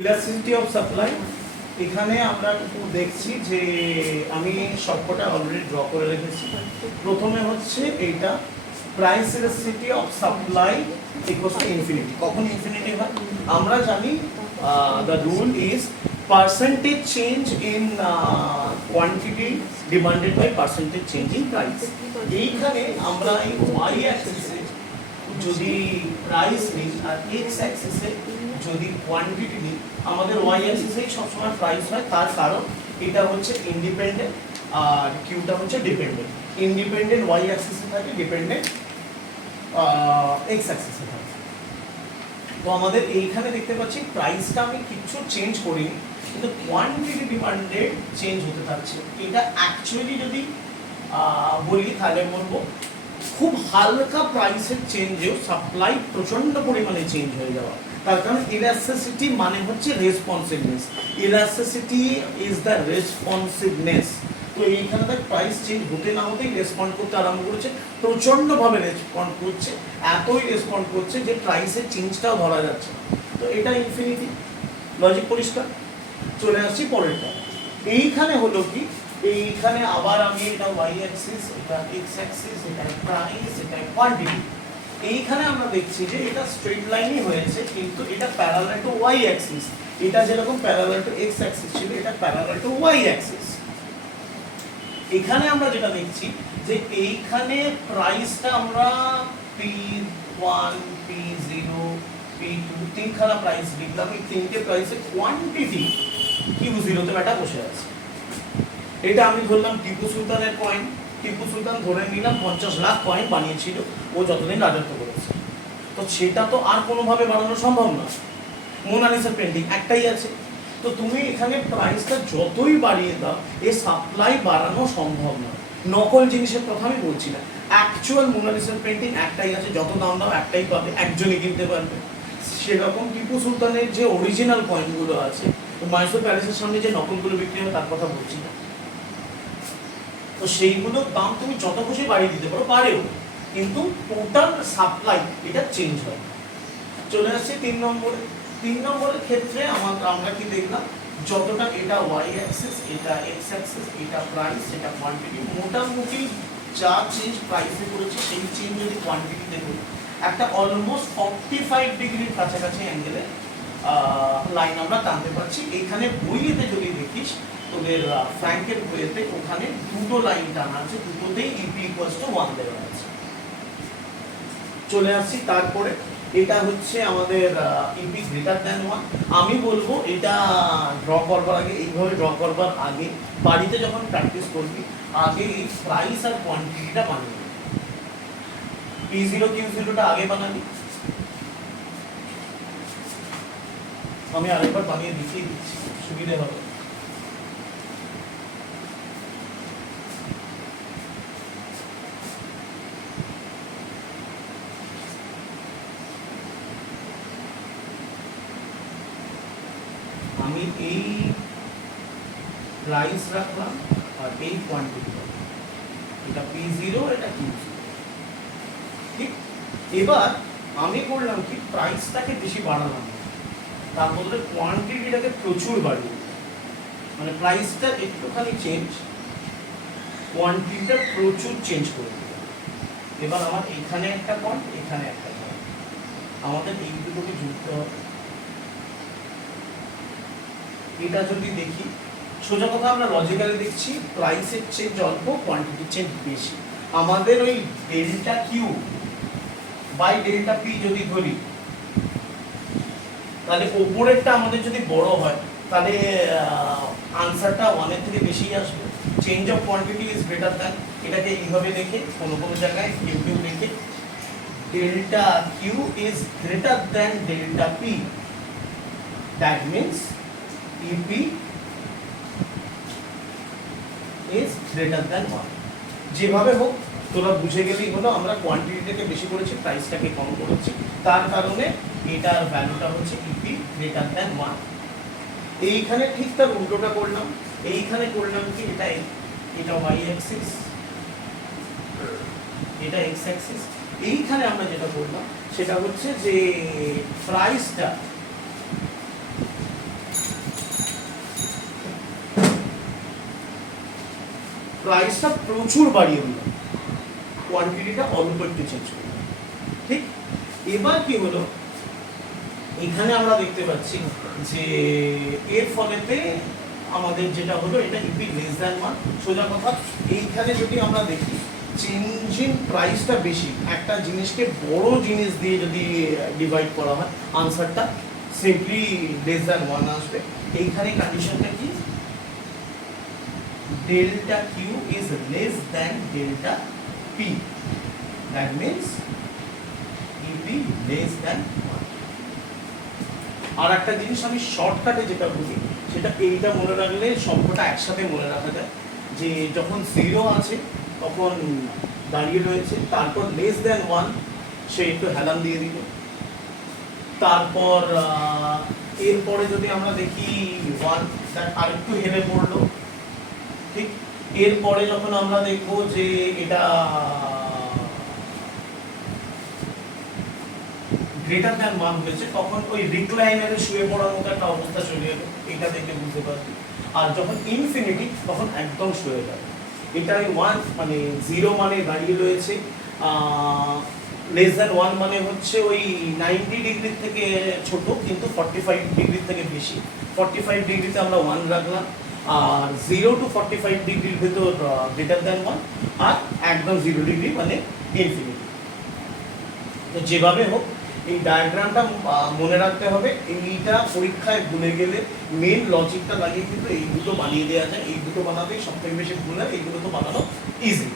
Elasticity of supply এখানে আমরা দেখছি যে আমি সবকটা অলরেডি ড্র করে রেখেছি। প্রথমে হচ্ছে এইটা price elasticity of supply equals to infinity. কখন ইনফিনিটি হয় আমরা জানি, the rule is percentage change in quantity demanded by percentage change in price. এইখানে আমরা এই ওয়াই অ্যাক্সিসে যদি প্রাইস নিই আর এক্স অ্যাক্সিসে যদি কোয়ান্টিটি নিই, আমাদের ওয়াই অ্যাক্সিসেই সবসময় প্রাইস হয়। তার কারণ এটা হচ্ছে ইন্ডিপেন্ডেন্ট আর কিউটা হচ্ছে ডিপেন্ডেন্ট। ইন্ডিপেন্ডেন্ট ওয়াই অ্যাক্সিসে থাকে, ডিপেন্ডেন্ট এক্স অ্যাক্সিসে থাকে। তো আমাদের এইখানে দেখতে পাচ্ছি প্রাইসটা আমি কিছু চেঞ্জ করিনি, কিন্তু কোয়ান্টিটি ডিমান্ডেড চেঞ্জ হতে থাকছে। এটা অ্যাকচুয়ালি যদি বলি তাহলে বলবো খুব হালকা প্রাইসের চেঞ্জেও সাপ্লাই প্রচন্ড পরিমাণে চেঞ্জ হয়ে যাওয়া। তার কারণ ইলাস্টিসিটি মানে হচ্ছে responsiveness. Elasticity is the responsiveness. তো এইখানে তার প্রাইস চেঞ্জ হতে না হতেই রেসপন্ড করতে আরম্ভ করেছে, প্রচন্ডভাবে রেসপন্ড করছে, এতই রেসপন্ড করছে যে প্রাইসের চেঞ্জটাও ধরা যাচ্ছে না। তো এটা ইনফিনিটি। লজিক পরিষ্কার। চলে আসছি পরেরটা। এইখানে হলো কি, এইখানে আবার আমি এটা ওয়াই অ্যাক্সিস, এটা এক্স অ্যাক্সিস, এটা প্রাইস, এটা কোয়ান্টিটি। এইখানে আমরা দেখছি যে এটা স্ট্রেট লাইনই হয়েছে, কিন্তু এটা প্যারালাল টু ওয়াই অ্যাক্সিস। এটা যেরকম প্যারালাল টু এক্স অ্যাক্সিস ছিল, এটা প্যারালাল টু ওয়াই অ্যাক্সিস। এখানে আমরা যেটা দেখছি যে এইখানে প্রাইসটা আমরা P1, P0, P2 তিনখানা প্রাইস লিখলাম। এই তিনটে প্রাইসে কোয়ান্টিটি Q0 তে এটা বসে আছে। এটা আমি ধরলাম টিপু সুলতানের কয়েন। টিপু সুলতান ধরে নিলাম 50 লাখ কয়েন বানিয়েছিল ও যতদিন রাজত্ব করেছে। তো সেটা তো আর কোনোভাবে বানানো সম্ভব না। মোনালিসার পেন্টিং একটাই আছে। তো তুমি এখানে প্রাইসটা যতই বাড়িয়ে দাও, এ সাপ্লাই বাড়ানো সম্ভব না। নকল জিনিসের কথা আমি বলছি না, অ্যাকচুয়াল মোনালিসার পেন্টিং একটাই আছে, যত দাম দাও একটাই পাবে, একজনই কিনতে পারবে। সেরকম টিপু সুলতানের যে অরিজিনাল কয়েনগুলো আছে, মাইসোর প্যালেসের সামনে যে নকলগুলো বিক্রি হয় তার কথা বলছি না। তো সেইগুলোর দাম তুমি যত খুশি বাড়িয়ে দিতে পারো, পারেও, কিন্তু টোটাল সাপ্লাই এটা চেঞ্জ হয়। চলে আসছে 3 নম্বরে। 3 নম্বরের ক্ষেত্রে আমরা কি দেখলাম, যতটা এটা ওয়াই অ্যাক্সিস, এটা এক্স অ্যাক্সিস, এটা প্রাইস, এটা কোয়ান্টিটি, মোটামুটি যা চেঞ্জ প্রাইসে করেছে সেই চেঞ্জ যদি কোয়ান্টিটিতে করি, একটা অলমোস্ট 45 ডিগ্রির কাছাকাছি অ্যাঙ্গেলে লাইন আমরা টানতে পারছি। এইখানে বইয়েতে যদি দেখিস, তোদের ফ্র্যাঙ্কের বইয়েতে ওখানে দুটো লাইন টানা আছে, দুটোতেই ইপি ইকুয়ালস টু 1 দেওয়া আছে। চলে আসছি তারপরে, এটা হচ্ছে আমাদের ইপি গ্রেটার দ্যান 1। আমি বলবো এটা ড্র করবার আগে, এইভাবে ড্র করবার আগে বাড়িতে যখন প্র্যাকটিস করবি, আগে এই প্রাইস আর কোয়ান্টিটিটা বানিয়ে P0 Q0টা আগে বানাবি। আমি আরেকবার বানিয়ে দেখিয়ে দিচ্ছি, সুবিধা হবে। আমি এই প্রাইস রাখলাম আর এই কোয়ান্টিটি, এটা P0, এটা Q0, ঠিক। এবার আমি করলাম কি, প্রাইসটাকে বেশি বাড়ালাম, তার বদলে কোয়ান্টিটিটাকে প্রচুর বাড়িয়ে, মানে প্রাইসটা একটুখানি চেঞ্জ, কোয়ান্টিটিটা প্রচুর চেঞ্জ করে দিলাম। এবার আমার এখানে একটা পয়েন্ট, এখানে একটা পয়েন্ট, আমাদের এই দুটোকে যুক্ত হবে। এটা যদি দেখি, সোজা কথা আমরা লজিক্যালি দেখছি, প্রাইসের চেঞ্জ অল্প, কোয়ান্টিটির চেঞ্জ বেশি। আমাদের ওই delta Q by delta P যদি ধরি, তাহলে ওপরেরটা আমাদের যদি বড় হয়, তাহলে আনসারটা 1 এর থেকে বেশি আসবে। Change of quantity is greater than, এটাকে এইভাবে দেখে কোনো কোনো জায়গায় কিউ কিউ দেখে, delta Q is greater than delta P, that means EP is greater than 1। যেভাবে হোক তোরা বুঝে গেলেই হলো, আমরা কোয়ান্টিটিটাকে বেশি করেছি, প্রাইসটাকে কম করেছি, তার কারণে এটার ভ্যালুটা হচ্ছে EP greater than 1। এইখানে ঠিক তার উল্টোটা করলাম। এইখানে করলাম কি, এটা y অ্যাক্সিস, এটা x অ্যাক্সিস। এইখানে আমরা যেটা করলাম সেটা হচ্ছে যে প্রাইসটা প্রাইসটা প্রচুর বাড়িয়ে দিলাম, কোয়ান্টিটিটা অল্প একটু চেঞ্জ করলাম, ঠিক। এবার কি হলো, এখানে আমরা দেখতে পাচ্ছি যে এর ফলেতে আমাদের যেটা হলো, এটা ইপি লেস দ্যান 1। সোজা কথা, এইখানে যদি আমরা দেখি চেঞ্জিং প্রাইসটা বেশি, একটা জিনিসকে বড় জিনিস দিয়ে যদি ডিভাইড করা হয়, আনসারটা সিম্পলি লেস দ্যান 1 আসবে। এইখানে কন্ডিশনটা কি, delta Q is less than delta P, that means EP less than 1। আর একটা জিনিস আমি শর্টকাটে যেটা বলি, সেটা এইটা মনে রাখলে সবকটা একসাথে মনে রাখা যায়, যে যখন 0 আছে তখন দাঁড়িয়ে রয়েছে, তারপর লেস দ্যান 1 সে একটু হেলান দিয়ে দিল, তারপর এরপরে যদি আমরা দেখি 1 আর একটু হেলে পড়লো, ঠিক। এরপরে যখন আমরা দেখবো যে এটা গ্রেটার দ্যান 1 হয়েছে, তখন ওই রিক্লাইনারে শুয়ে পড়ার মতো একটা অবস্থা চলে এলো, এটা দেখে বুঝতে পারছি। আর যখন ইনফিনিটি, তখন একদম শুয়ে যাবে। এটা ওই 1 মানে 0 মানে দাঁড়িয়ে রয়েছে, লেস দ্যান 1 মানে হচ্ছে ওই 90 ডিগ্রি থেকে ছোট কিন্তু 45 ডিগ্রি থেকে বেশি। 45 ডিগ্রিতে আমরা 1 রাখলাম, আর 0 টু 45 ডিগ্রির ভেতর গ্রেটার দ্যান 1, আর একদম 0 ডিগ্রি মানে ইনফিনিটি। তো যেভাবে হোক এই ডায়াগ্রামটা মনে রাখতে হবে, এইটা পরীক্ষায় ভুলে গেলে মেন লজিকটা লাগিয়ে কিন্তু এই দুটো বানিয়ে দেওয়া যায়, এই দুটো বানাতেই সবথেকে বেশি ভুল হয়, এইগুলো তো বানানো ইজি।